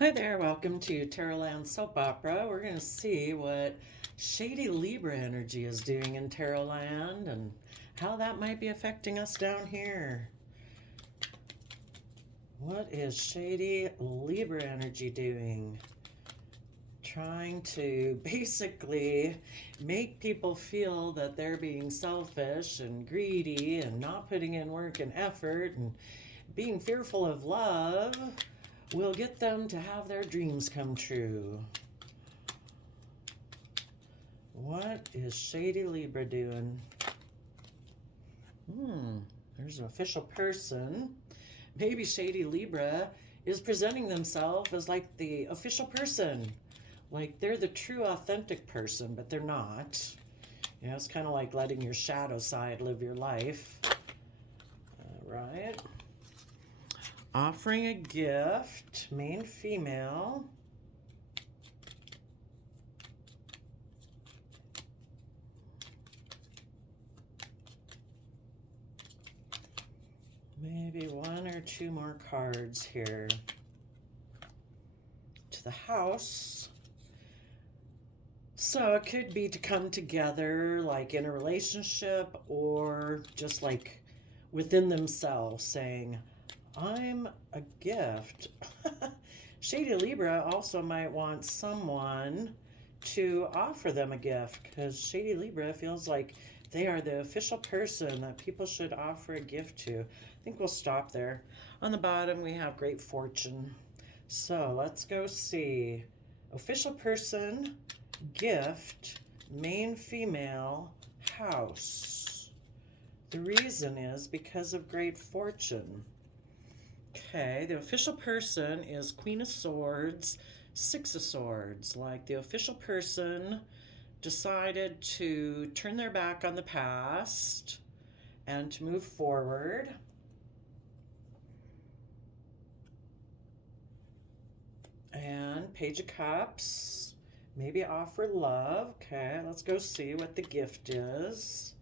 Hi there, welcome to Tarotland Soap Opera. We're going to see what shady Libra energy is doing in Tarotland and how that might be affecting us down here. What is shady Libra energy doing? Trying to basically make people feel that they're being selfish and greedy and not putting in work and effort and being fearful of love will get them to have their dreams come true. What is shady Libra doing? There's an official person. Maybe shady Libra is presenting themselves as like the official person. Like they're the true authentic person, but they're not. It's kind of like letting your shadow side live your life. All right. Offering a gift, main female. Maybe one or two more cards here. To the house. So it could be to come together like in a relationship or just like within themselves saying, I'm a gift. Shady Libra also might want someone to offer them a gift because Shady Libra feels like they are the official person that people should offer a gift to. I think we'll stop there. On the bottom, we have great fortune. So let's go see. Official person, gift, main female, house. The reason is because of great fortune. Okay, the official person is Queen of Swords, Six of Swords. Like the official person decided to turn their back on the past and to move forward. And Page of Cups, maybe offer love. Okay, let's go see what the gift is.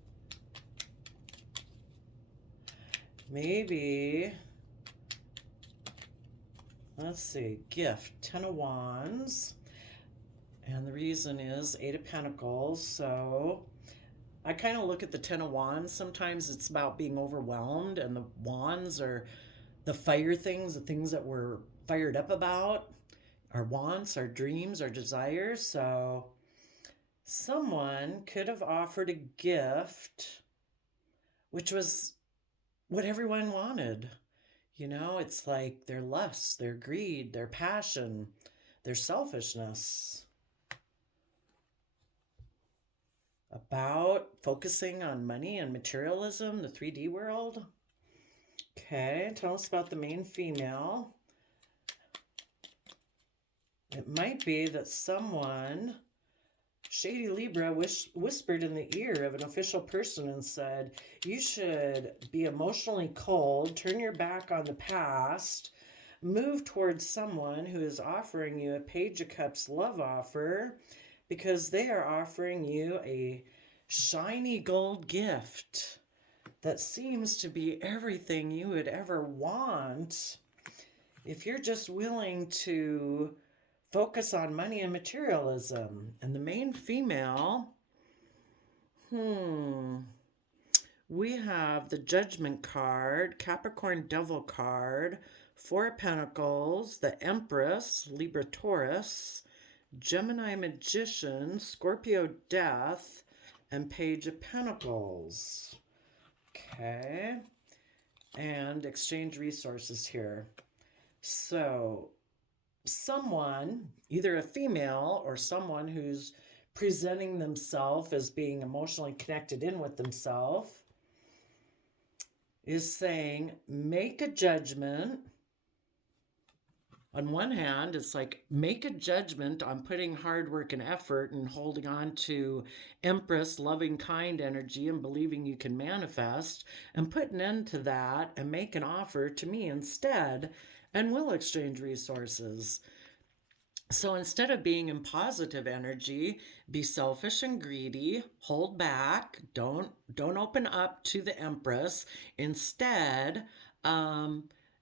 Maybe, let's see, gift, Ten of Wands. And the reason is Eight of Pentacles. So I kind of look at the Ten of Wands. Sometimes it's about being overwhelmed, and the wands are the fire things, the things that we're fired up about, our wants, our dreams, our desires. So someone could have offered a gift, which was what everyone wanted. It's like their lust, their greed, their passion, their selfishness. About focusing on money and materialism, the 3D world. Okay, tell us about the main female. It might be that someone, Shady Libra, whispered in the ear of an official person and said, you should be emotionally cold, turn your back on the past, move towards someone who is offering you a Page of Cups love offer because they are offering you a shiny gold gift that seems to be everything you would ever want if you're just willing to focus on money and materialism. And the main female, we have the Judgment card, Capricorn Devil card, Four of Pentacles, the Empress, Libra Taurus, Gemini Magician, Scorpio Death, and Page of Pentacles. Okay. And exchange resources here. So someone, either a female or someone who's presenting themselves as being emotionally connected in with themselves, is saying, make a judgment. On one hand, it's like, make a judgment on putting hard work and effort and holding on to Empress, loving, kind energy and believing you can manifest, and put an end to that and make an offer to me instead, and we'll exchange resources. So instead of being in positive energy, be selfish and greedy, hold back, don't open up to the Empress. Instead,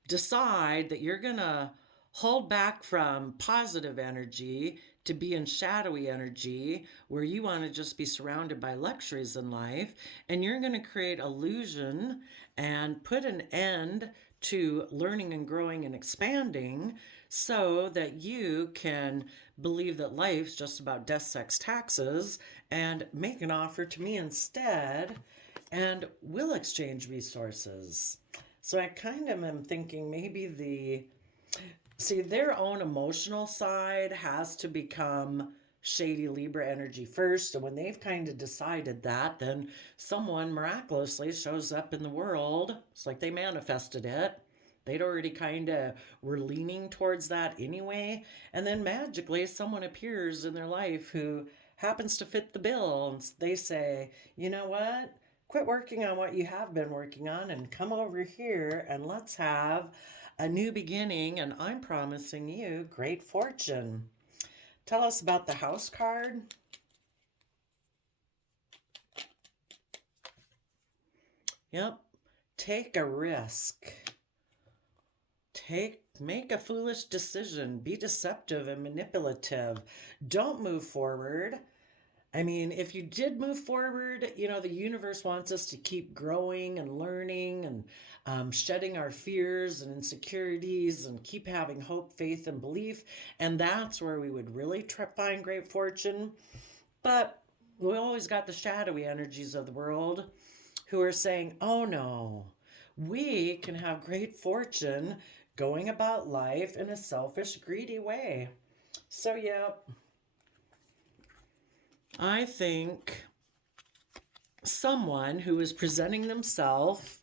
decide that you're gonna hold back from positive energy to be in shadowy energy where you want to just be surrounded by luxuries in life, and you're going to create illusion and put an end to learning and growing and expanding so that you can believe that life's just about death, sex, taxes, and make an offer to me instead, and we'll exchange resources. So I kind of am thinking maybe their own emotional side has to become shady Libra energy first. And when they've kind of decided that, then someone miraculously shows up in the world. It's like they manifested it. They'd already kind of were leaning towards that anyway. And then magically, someone appears in their life who happens to fit the bill. And they say, you know what? Quit working on what you have been working on and come over here and let's have a new beginning. And I'm promising you great fortune. Tell us about the house card. Yep. Take a risk. Make a foolish decision. Be deceptive and manipulative. Don't move forward. I mean, if you did move forward, the universe wants us to keep growing and learning and shedding our fears and insecurities and keep having hope, faith, and belief. And that's where we would really find great fortune. But we always got the shadowy energies of the world who are saying, oh no, we can have great fortune going about life in a selfish, greedy way. So, yeah. I think someone who is presenting themselves,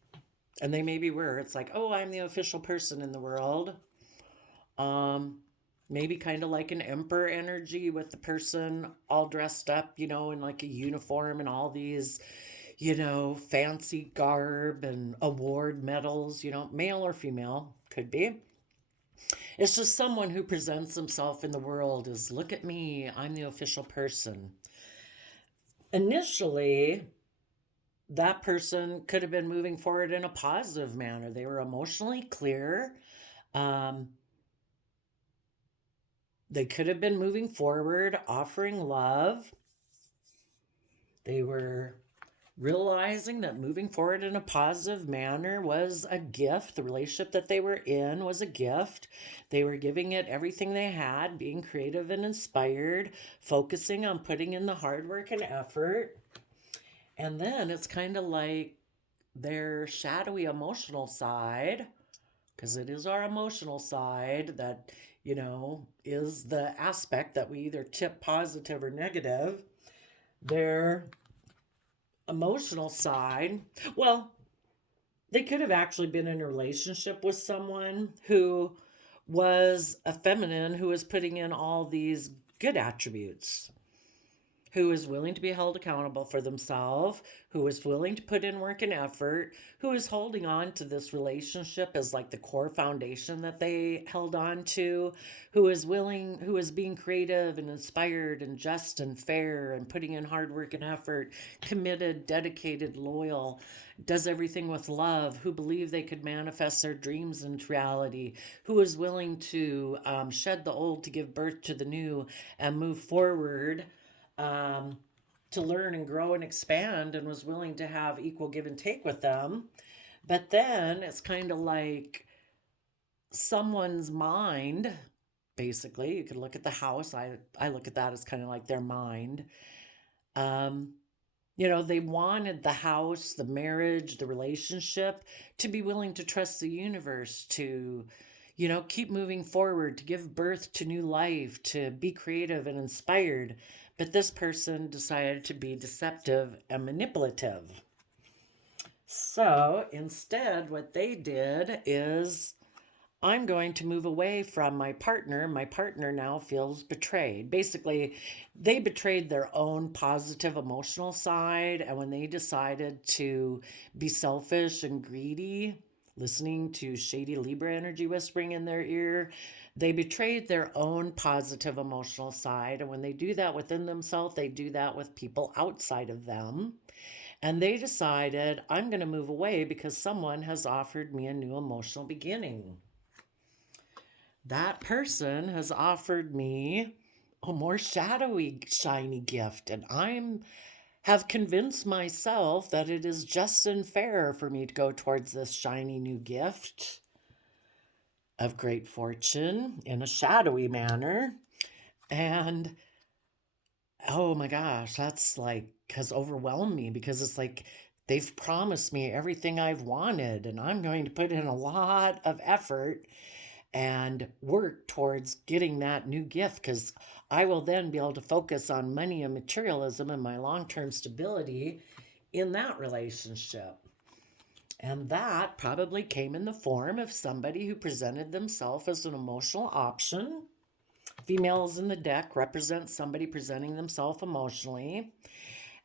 and they maybe were, it's like, oh, I'm the official person in the world. Maybe kind of like an emperor energy with the person all dressed up, in like a uniform and all these, fancy garb and award medals, male or female, could be. It's just someone who presents himself in the world as, look at me, I'm the official person. Initially, that person could have been moving forward in a positive manner. They were emotionally clear. They could have been moving forward, offering love. They were realizing that moving forward in a positive manner was a gift. The relationship that they were in was a gift. They were giving it everything they had, being creative and inspired, focusing on putting in the hard work and effort. And then it's kind of like their shadowy emotional side, because it is our emotional side that, is the aspect that we either tip positive or negative. Their emotional side, well, they could have actually been in a relationship with someone who was a feminine who was putting in all these good attributes, who is willing to be held accountable for themselves, who is willing to put in work and effort, who is holding on to this relationship as like the core foundation that they held on to, who is being creative and inspired and just and fair and putting in hard work and effort, committed, dedicated, loyal, does everything with love, who believe they could manifest their dreams into reality, who is willing to shed the old to give birth to the new and move forward to learn and grow and expand, and was willing to have equal give and take with them. But then it's kind of like someone's mind, basically. You could look at the house. I look at that as kind of like their mind. They wanted the house, the marriage, the relationship to be willing to trust the universe, to keep moving forward, to give birth to new life, to be creative and inspired. But this person decided to be deceptive and manipulative. So instead, what they did is, I'm going to move away from my partner. My partner now feels betrayed. Basically, they betrayed their own positive emotional side. And when they decided to be selfish and greedy, listening to shady Libra energy whispering in their ear, they betrayed their own positive emotional side. And when they do that within themselves, they do that with people outside of them. And they decided, I'm going to move away because someone has offered me a new emotional beginning. that person has offered me a more shadowy, shiny gift, and have convinced myself that it is just and fair for me to go towards this shiny new gift of great fortune in a shadowy manner. And oh my gosh, that's like has overwhelmed me because it's like they've promised me everything I've wanted, and I'm going to put in a lot of effort and work towards getting that new gift because I will then be able to focus on money and materialism and my long term stability in that relationship. And that probably came in the form of somebody who presented themselves as an emotional option. Females in the deck represent somebody presenting themselves emotionally.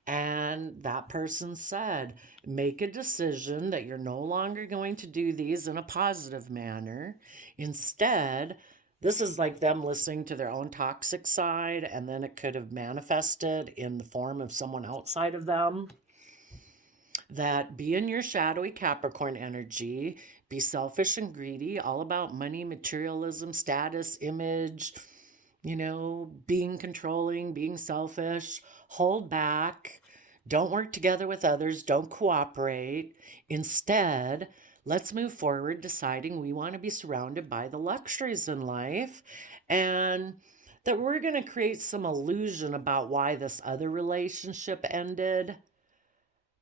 And that person said, make a decision that you're no longer going to do these in a positive manner. Instead, this is like them listening to their own toxic side, and then it could have manifested in the form of someone outside of them. That be in your shadowy Capricorn energy, be selfish and greedy, all about money, materialism, status, image, being controlling, being selfish, hold back, don't work together with others, don't cooperate. Instead, let's move forward deciding we want to be surrounded by the luxuries in life and that we're going to create some illusion about why this other relationship ended.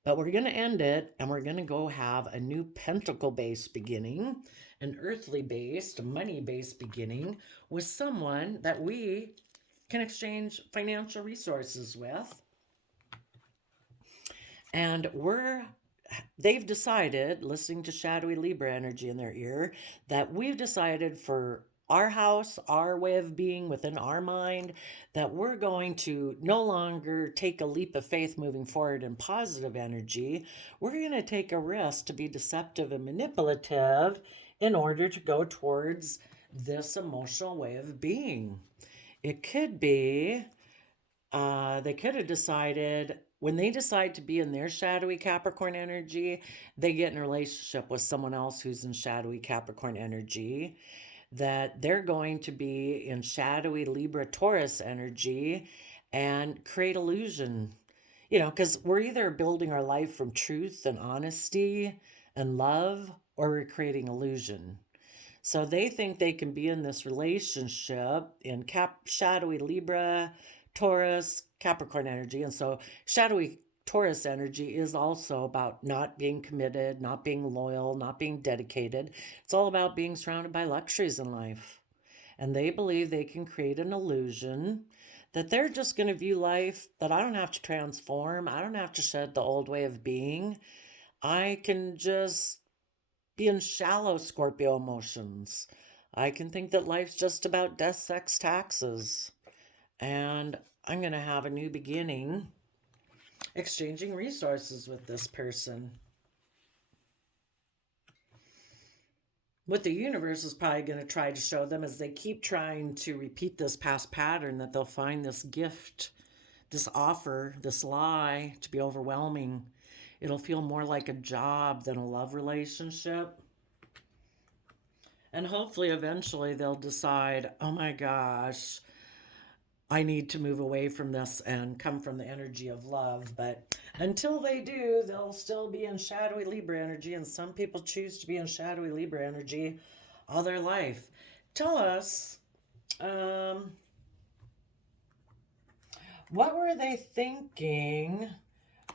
But we're going to end it and we're going to go have a new pentacle based beginning, an earthly based, money based beginning with someone that we can exchange financial resources with. And they've decided, listening to shadowy Libra energy in their ear, that we've decided for our house, our way of being within our mind, that we're going to no longer take a leap of faith moving forward in positive energy. We're going to take a risk to be deceptive and manipulative in order to go towards this emotional way of being. It could be, they could have decided when they decide to be in their shadowy Capricorn energy, they get in a relationship with someone else who's in shadowy Capricorn energy, that they're going to be in shadowy Libra Taurus energy and create illusion. Because we're either building our life from truth and honesty and love, or we're creating illusion. So they think they can be in this relationship in shadowy Libra, Taurus, Capricorn energy. And so shadowy Taurus energy is also about not being committed, not being loyal, not being dedicated. It's all about being surrounded by luxuries in life. And they believe they can create an illusion that they're just going to view life, that I don't have to transform. I don't have to shed the old way of being. I can just be in shallow Scorpio emotions. I can think that life's just about death, sex, taxes. And I'm going to have a new beginning exchanging resources with this person. What the universe is probably going to try to show them is they keep trying to repeat this past pattern, that they'll find this gift, this offer, this lie to be overwhelming. It'll feel more like a job than a love relationship. And hopefully eventually they'll decide, oh my gosh, I need to move away from this and come from the energy of love. But until they do, they'll still be in shadowy Libra energy. And some people choose to be in shadowy Libra energy all their life. Tell us, what were they thinking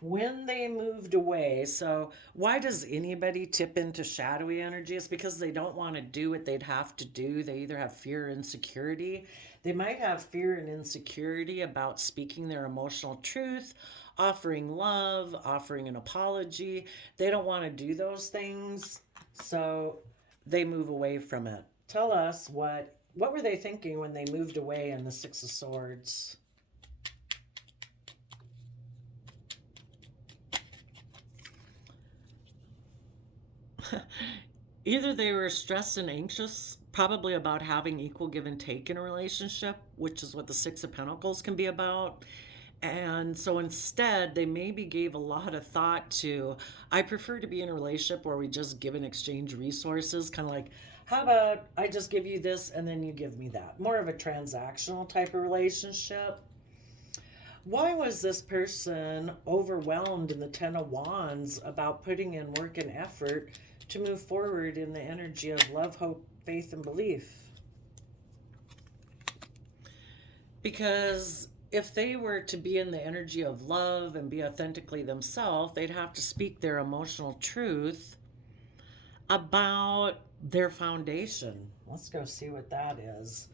when they moved away? So why does anybody tip into shadowy energy? It's because they don't want to do what they'd have to do. They either have fear or insecurity. They might have fear and insecurity about speaking their emotional truth, offering love, offering an apology. They don't want to do those things, so they move away from it. Tell us, what were they thinking when they moved away in the Six of Swords? Either they were stressed and anxious, probably about having equal give and take in a relationship, which is what the Six of Pentacles can be about. And so instead, they maybe gave a lot of thought to, I prefer to be in a relationship where we just give and exchange resources, kind of like How about I just give you this and then you give me that? More of a transactional type of relationship. Why was this person overwhelmed in the Ten of Wands about putting in work and effort to move forward in the energy of love, hope, faith, and belief? Because if they were to be in the energy of love and be authentically themselves, they'd have to speak their emotional truth about their foundation. Let's go see what that is.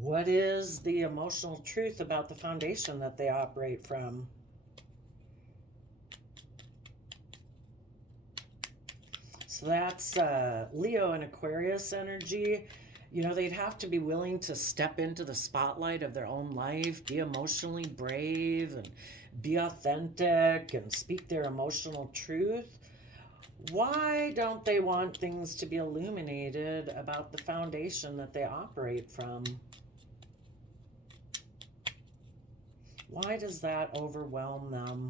What is the emotional truth about the foundation that they operate from? So that's Leo and Aquarius energy. You know, they'd have to be willing to step into the spotlight of their own life, be emotionally brave, and be authentic and speak their emotional truth. Why don't they want things to be illuminated about the foundation that they operate from? Why does that overwhelm them?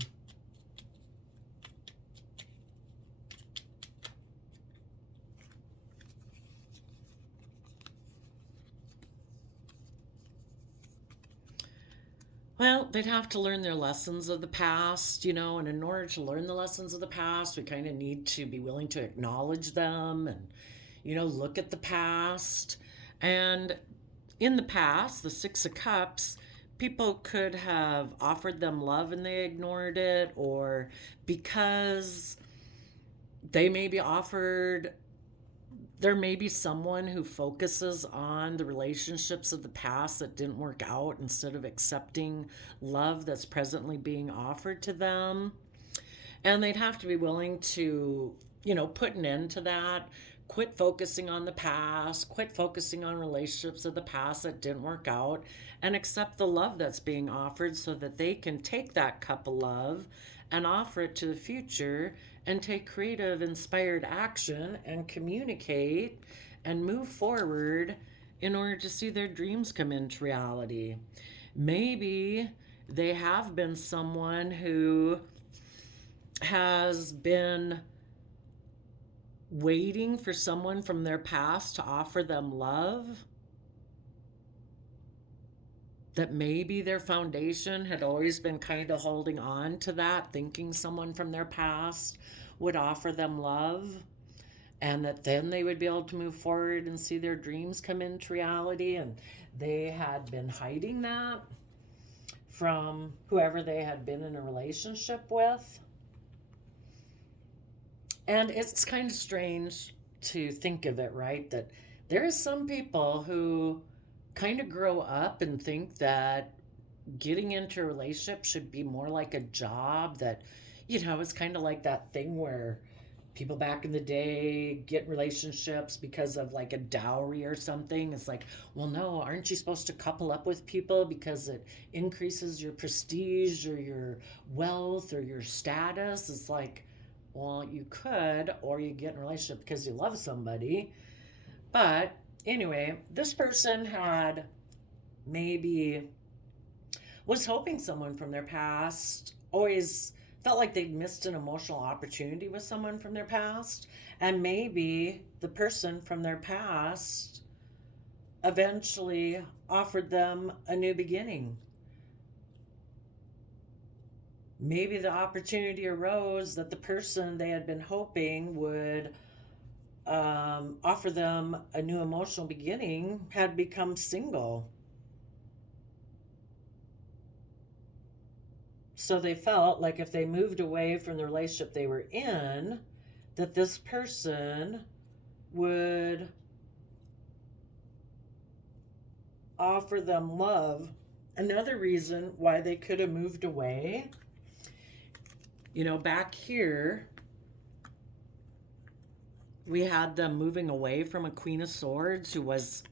Well, they'd have to learn their lessons of the past, you know, and in order to learn the lessons of the past, we kind of need to be willing to acknowledge them and, you know, look at the past. And in the past, the Six of Cups, people could have offered them love and they ignored it, or because they maybe offered there may be someone who focuses on the relationships of the past that didn't work out instead of accepting love that's presently being offered to them. And they'd have to be willing to, you know, put an end to that, quit focusing on the past, quit focusing on relationships of the past that didn't work out, and accept the love that's being offered so that they can take that cup of love and offer it to the future and take creative, inspired action and communicate and move forward in order to see their dreams come into reality. Maybe they have been someone who has been waiting for someone from their past to offer them love, that maybe their foundation had always been kind of holding on to that, thinking someone from their past would offer them love, and that then they would be able to move forward and see their dreams come into reality. And they had been hiding that from whoever they had been in a relationship with. And it's kind of strange to think of it, right? That there is some people who kind of grow up and think that getting into a relationship should be more like a job, that, you know, it's kind of like that thing where people back in the day get relationships because of like a dowry or something. It's like, well, no, aren't you supposed to couple up with people because it increases your prestige or your wealth or your status? It's like, well, you could, or you get in a relationship because you love somebody. But anyway, this person had maybe was hoping someone from their past, always felt like they'd missed an emotional opportunity with someone from their past, and maybe the person from their past eventually offered them a new beginning. Maybe the opportunity arose that the person they had been hoping would offer them a new emotional beginning had become single. So they felt like if they moved away from the relationship they were in, that this person would offer them love. Another reason why they could have moved away, you know, back here, we had them moving away from a Queen of Swords who was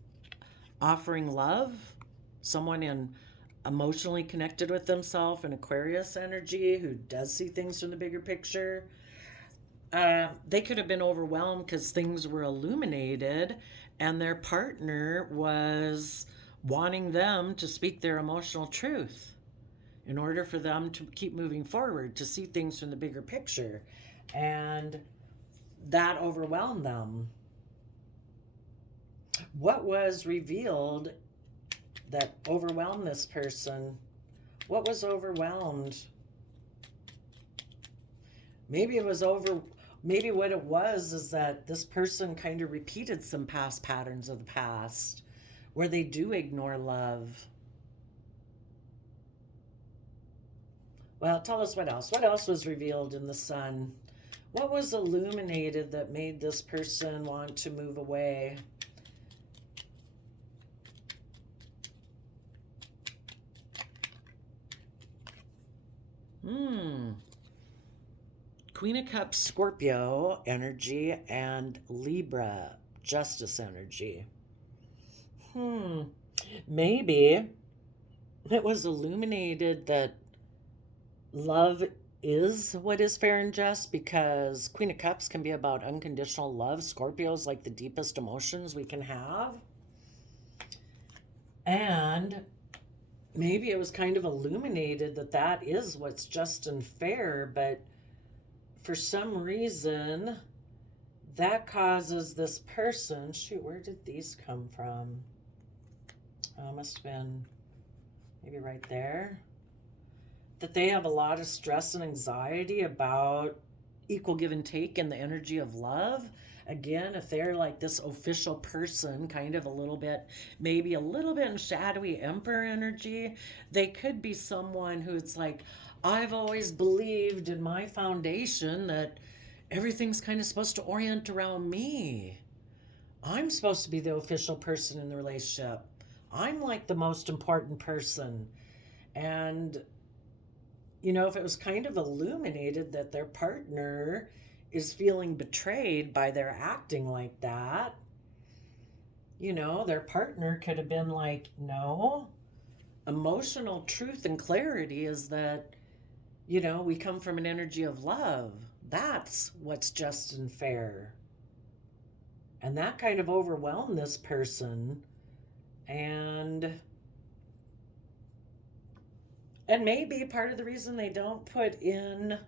offering love, someone in emotionally connected with themselves, an Aquarius energy who does see things from the bigger picture. They could have been overwhelmed because things were illuminated and their partner was wanting them to speak their emotional truth in order for them to keep moving forward, to see things from the bigger picture. And that overwhelmed them. What was revealed that overwhelmed this person? What was overwhelmed? Maybe it was over. Maybe what it was is that this person kind of repeated some past patterns of the past where they do ignore love. Well, tell us what else. What else was revealed in the sun? What was illuminated that made this person want to move away? Queen of Cups, Scorpio energy, and Libra, Justice energy. Maybe it was illuminated that love is what is fair and just, because Queen of Cups can be about unconditional love. Scorpio's like the deepest emotions we can have. And maybe it was kind of illuminated that that is what's just and fair, but for some reason that causes this person, shoot, where did these come from? Oh, must have been maybe right there. That they have a lot of stress and anxiety about equal give and take in the energy of love. Again, if they're like this official person, kind of a little bit, maybe a little bit in shadowy emperor energy, they could be someone who's like, I've always believed in my foundation that everything's kind of supposed to orient around me. I'm supposed to be the official person in the relationship. I'm like the most important person. And if it was kind of illuminated that their partner is feeling betrayed by their acting like that, their partner could have been like, no, emotional truth and clarity is that, we come from an energy of love. That's what's just and fair. And that kind of overwhelmed this person. And maybe part of the reason they don't put in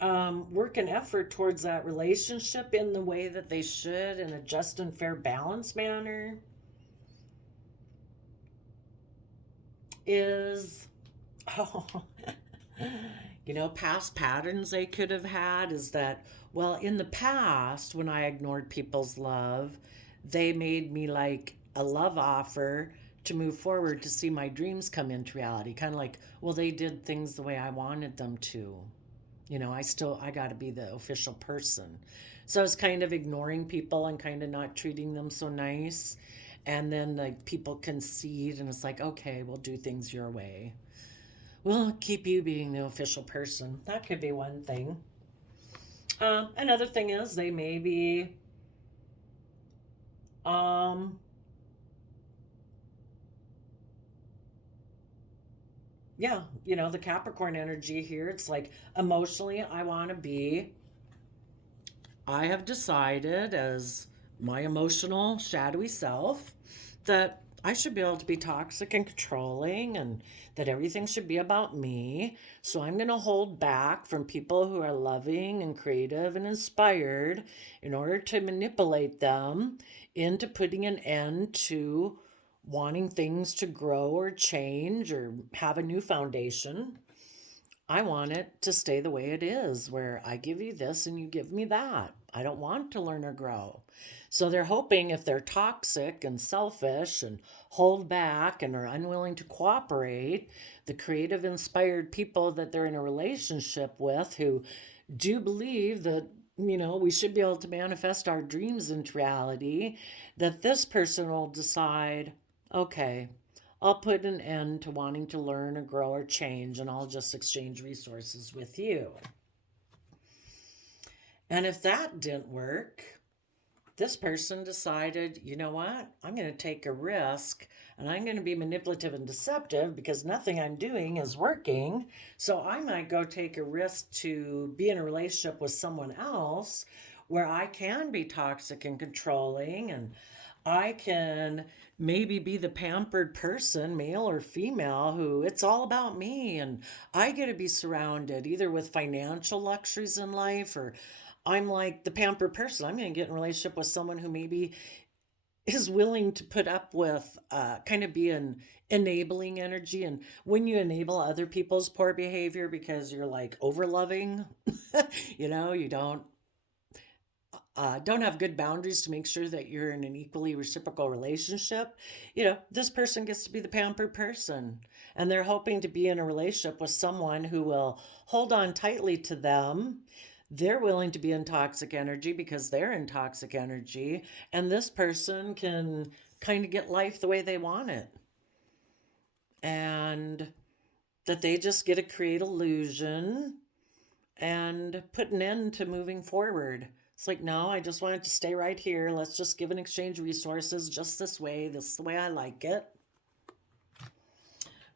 work and effort towards that relationship in the way that they should, in a just and fair balance manner, is, past patterns they could have had is that, well, in the past, when I ignored people's love, they made me like a love offer to move forward to see my dreams come into reality. Kind of like, well, they did things the way I wanted them to. I got to be the official person. So I was kind of ignoring people and kind of not treating them so nice. And then like people concede and it's like, okay, we'll do things your way. We'll keep you being the official person. That could be one thing. Another thing is they may be the Capricorn energy here, it's like emotionally, I have decided as my emotional, shadowy self that I should be able to be toxic and controlling and that everything should be about me. So I'm going to hold back from people who are loving and creative and inspired in order to manipulate them into putting an end to wanting things to grow or change or have a new foundation. I want it to stay the way it is, where I give you this and you give me that. I don't want to learn or grow. So they're hoping if they're toxic and selfish and hold back and are unwilling to cooperate, the creative, inspired people that they're in a relationship with who do believe that, we should be able to manifest our dreams into reality, that this person will decide, okay, I'll put an end to wanting to learn or grow or change, and I'll just exchange resources with you. And if that didn't work, this person decided, you know what? I'm going to take a risk and I'm going to be manipulative and deceptive because nothing I'm doing is working. So I might go take a risk to be in a relationship with someone else where I can be toxic and controlling, and I can maybe be the pampered person, male or female, who it's all about me, and I get to be surrounded either with financial luxuries in life, or I'm like the pampered person. I'm going to get in a relationship with someone who maybe is willing to put up with kind of be an enabling energy. And when you enable other people's poor behavior because you're like over loving, you don't have good boundaries to make sure that you're in an equally reciprocal relationship, this person gets to be the pampered person. And they're hoping to be in a relationship with someone who will hold on tightly to them. They're willing to be in toxic energy because they're in toxic energy. And this person can kind of get life the way they want it. And that they just get to create illusion and put an end to moving forward. It's like, no, I just wanted to stay right here. Let's just give and exchange resources just this way. This is the way I like it.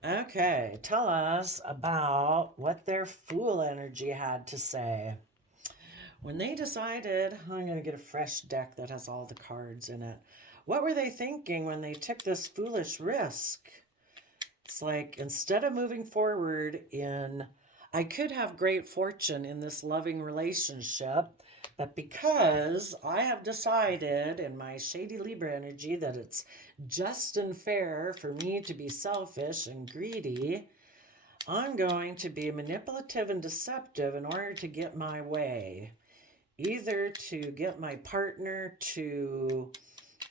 Okay, tell us about what their fool energy had to say. When they decided, I'm going to get a fresh deck that has all the cards in it. What were they thinking when they took this foolish risk? It's like, instead of moving forward I could have great fortune in this loving relationship, but because I have decided in my shady Libra energy that it's just and fair for me to be selfish and greedy, I'm going to be manipulative and deceptive in order to get my way. Either to get my partner to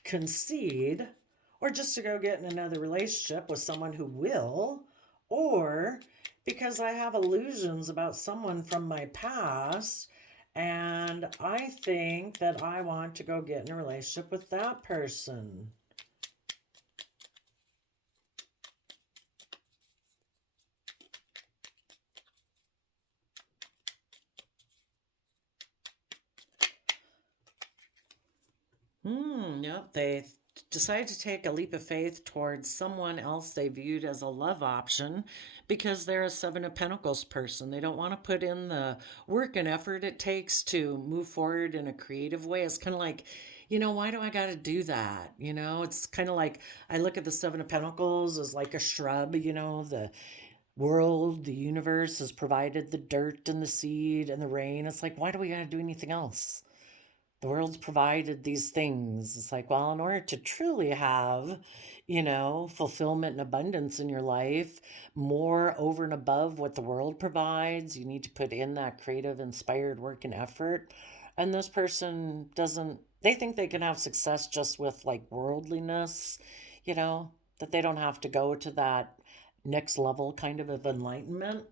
concede, or just to go get in another relationship with someone who will, or because I have illusions about someone from my past and I think that I want to go get in a relationship with that person. Yep, they decided to take a leap of faith towards someone else they viewed as a love option because they're a Seven of Pentacles person. They don't want to put in the work and effort it takes to move forward in a creative way. It's kind of like, why do I got to do that? It's kind of like I look at the Seven of Pentacles as like a shrub, the world, the universe has provided the dirt and the seed and the rain. It's like, why do we got to do anything else? The world's provided these things. It's like, well, in order to truly have, fulfillment and abundance in your life, more over and above what the world provides, you need to put in that creative, inspired work and effort. And this person doesn't, they think they can have success just with like worldliness, that they don't have to go to that next level kind of enlightenment.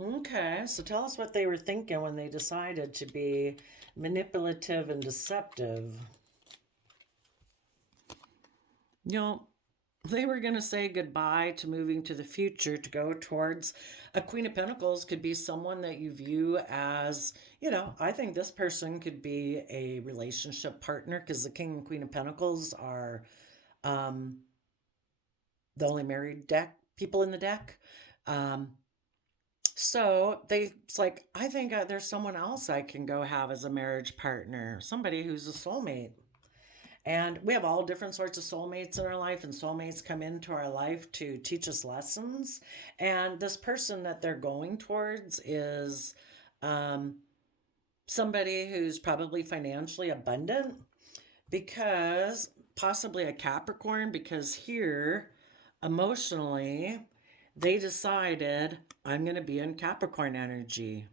Okay, so tell us what they were thinking when they decided to be manipulative and deceptive. They were going to say goodbye to moving to the future to go towards a Queen of Pentacles. Could be someone that you view as, I think this person could be a relationship partner because the King and Queen of Pentacles are the only married people in the deck. So it's like, I think there's someone else I can go have as a marriage partner, somebody who's a soulmate. And we have all different sorts of soulmates in our life, and soulmates come into our life to teach us lessons. And this person that they're going towards is somebody who's probably financially abundant, because possibly a Capricorn, because here, emotionally, they decided, I'm going to be in Capricorn energy.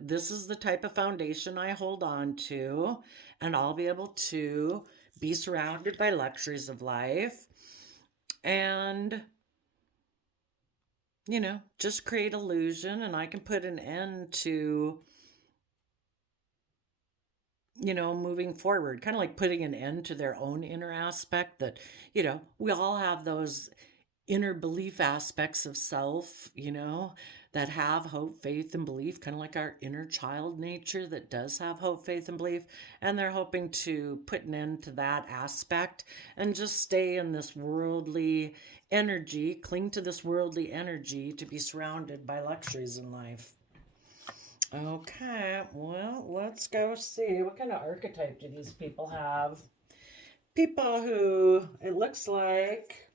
This is the type of foundation I hold on to, and I'll be able to be surrounded by luxuries of life and, just create illusion, and I can put an end to, moving forward, kind of like putting an end to their own inner aspect that, we all have those inner belief aspects of self, that have hope, faith, and belief, kind of like our inner child nature that does have hope, faith, and belief. And they're hoping to put an end to that aspect and just stay in this worldly energy, cling to this worldly energy to be surrounded by luxuries in life. Okay, well, let's go see. What kind of archetype do these people have? People who, it looks like,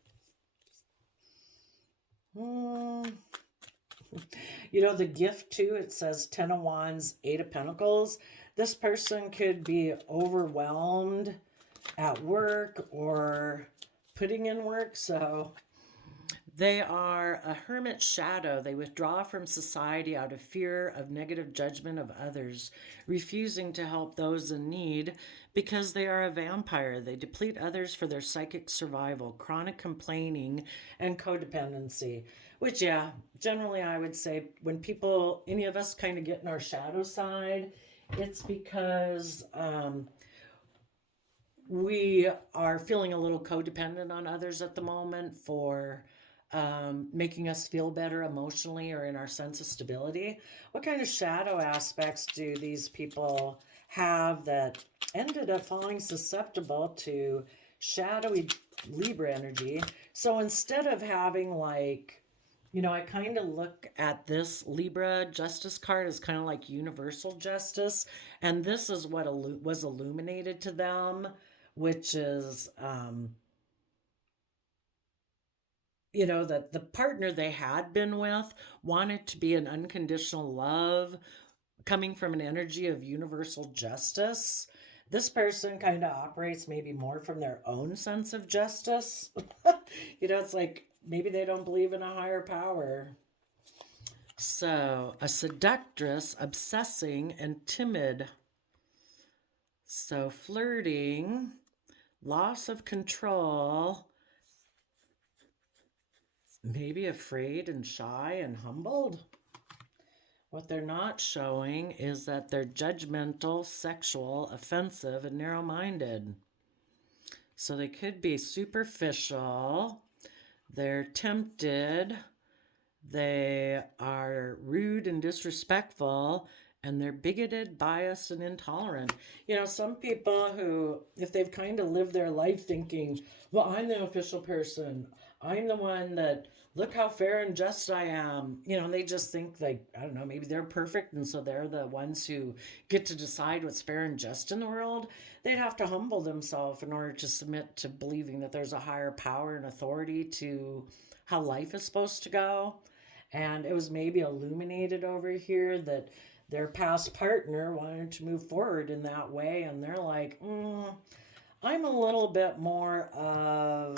You know, the gift too, it says 10 of Wands, 8 of Pentacles. This person could be overwhelmed at work or putting in work. So they are a hermit shadow. They withdraw from society out of fear of negative judgment of others, refusing to help those in need because they are a vampire. They deplete others for their psychic survival, chronic complaining, and codependency. Which, yeah, generally I would say when people, any of us kind of get in our shadow side, it's because we are feeling a little codependent on others at the moment for making us feel better emotionally or in our sense of stability. What kind of shadow aspects do these people have that ended up falling susceptible to shadowy Libra energy? So instead of having like, you know, I kind of look at this Libra justice card as kind of like universal justice, and this is what was illuminated to them, which is you know, that the partner they had been with wanted to be an unconditional love coming from an energy of universal justice. This person kind of operates maybe more from their own sense of justice. You know, it's like maybe they don't believe in a higher power. So, a seductress, obsessing, and timid. So, flirting, loss of control, maybe afraid and shy and humbled. What they're not showing is that they're judgmental, sexual, offensive, and narrow minded. So they could be superficial, they're tempted, they are rude and disrespectful, and they're bigoted, biased, and intolerant. You know, some people who, if they've kind of lived their life thinking, well, I'm the official person, I'm the one that, look how fair and just I am, you know, and they just think like, I don't know, maybe they're perfect, and so they're the ones who get to decide what's fair and just in the world. They'd have to humble themselves in order to submit to believing that there's a higher power and authority to how life is supposed to go. And it was maybe illuminated over here that their past partner wanted to move forward in that way, and they're like, I'm a little bit more of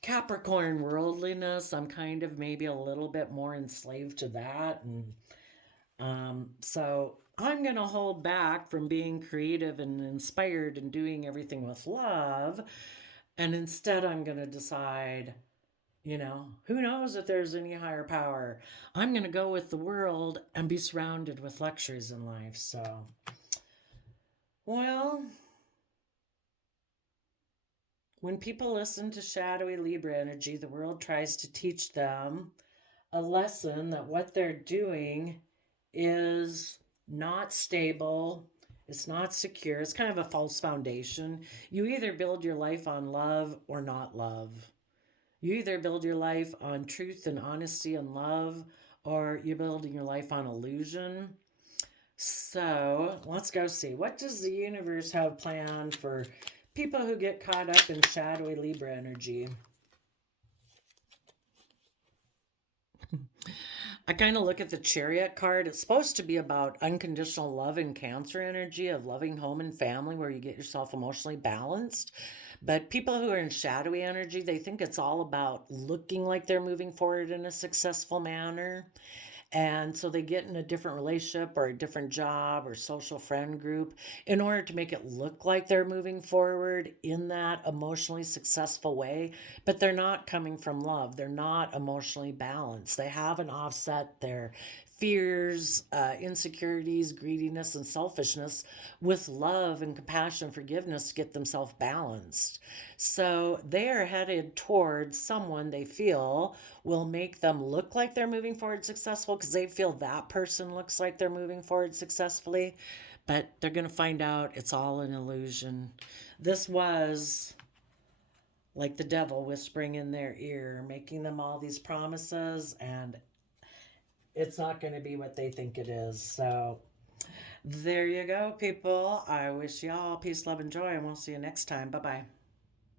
Capricorn worldliness. I'm kind of maybe a little bit more enslaved to that, and so I'm going to hold back from being creative and inspired and doing everything with love, and instead I'm going to decide, you know, who knows if there's any higher power. I'm going to go with the world and be surrounded with luxuries in life. So, well, when people listen to shadowy Libra energy, the world tries to teach them a lesson that what they're doing is not stable, it's not secure, it's kind of a false foundation. You either build your life on love or not love. You either build your life on truth and honesty and love, or you're building your life on illusion. So let's go see. What does the universe have planned for people who get caught up in shadowy Libra energy? I kind of look at the Chariot card. It's supposed to be about unconditional love and Cancer energy of loving home and family where you get yourself emotionally balanced. But people who are in shadowy energy, they think it's all about looking like they're moving forward in a successful manner. And so they get in a different relationship or a different job or social friend group in order to make it look like they're moving forward in that emotionally successful way. But they're not coming from love. They're not emotionally balanced. They haven't offset their fears, insecurities, greediness, and selfishness with love and compassion, forgiveness to get themselves balanced. So they are headed towards someone they feel will make them look like they're moving forward successful because they feel that person looks like they're moving forward successfully. But they're going to find out it's all an illusion. This was like the devil whispering in their ear, making them all these promises, and it's not going to be what they think it is. So there you go, people. I wish y'all peace, love, and joy, and we'll see you next time. Bye bye.